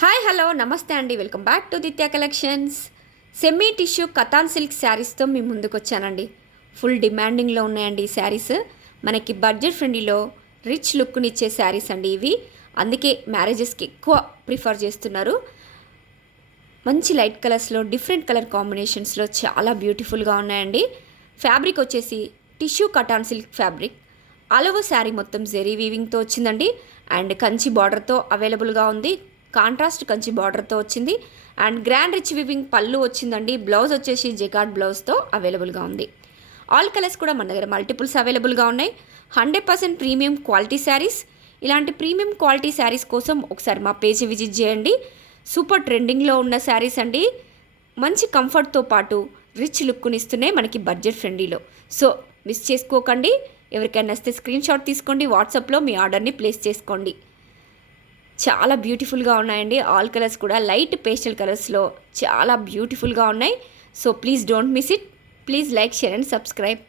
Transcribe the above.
Hi hello నమస్తే అండి, welcome back to Ditya collections. Semi tissue katan silk శారీస్తో మీ ముందుకు వచ్చానండి. ఫుల్ డిమాండింగ్లో ఉన్నాయండి ఈ శారీస్. మనకి బడ్జెట్ ఫ్రెండ్లీలో రిచ్ లుక్నిచ్చే శారీస్ అండి ఇవి. అందుకే మ్యారేజెస్కి ఎక్కువ ప్రిఫర్ చేస్తున్నారు. మంచి లైట్ కలర్స్లో డిఫరెంట్ కలర్ కాంబినేషన్స్లో చాలా బ్యూటిఫుల్గా ఉన్నాయండి. ఫ్యాబ్రిక్ వచ్చేసి tissue cotton silk fabric. All over sari మొత్తం జెరీ వీవింగ్తో వచ్చిందండి. అండ్ కంచి బార్డర్తో అవైలబుల్గా ఉంది. కాంట్రాస్ట్ కంచి బార్డర్తో వచ్చింది. అండ్ గ్రాండ్ రిచ్ వివింగ్ పళ్ళు వచ్చిందండి. బ్లౌజ్ వచ్చేసి జెకార్డ్ బ్లౌజ్తో అవైలబుల్గా ఉంది. ఆల్ కలర్స్ కూడా మన దగ్గర మల్టిపుల్స్ అవైలబుల్గా ఉన్నాయి. 100% ప్రీమియం క్వాలిటీ శారీస్. ఇలాంటి ప్రీమియం క్వాలిటీ శారీస్ కోసం ఒకసారి మా పేజ్ విజిట్ చేయండి. సూపర్ ట్రెండింగ్లో ఉన్న శారీస్ అండి. మంచి కంఫర్ట్తో పాటు రిచ్ లుక్నిస్తున్నాయి మనకి బడ్జెట్ ఫ్రెండ్లీలో. సో మిస్ చేసుకోకండి. ఎవరికైనా వస్తే స్క్రీన్ షాట్ తీసుకోండి. వాట్సాప్లో మీ ఆర్డర్ని ప్లేస్ చేసుకోండి. చాలా బ్యూటిఫుల్గా ఉన్నాయండి. ఆల్ కలర్స్ కూడా లైట్ పేస్టల్ కలర్స్లో చాలా బ్యూటిఫుల్గా ఉన్నాయి. So please don't miss it. Please like, share and subscribe.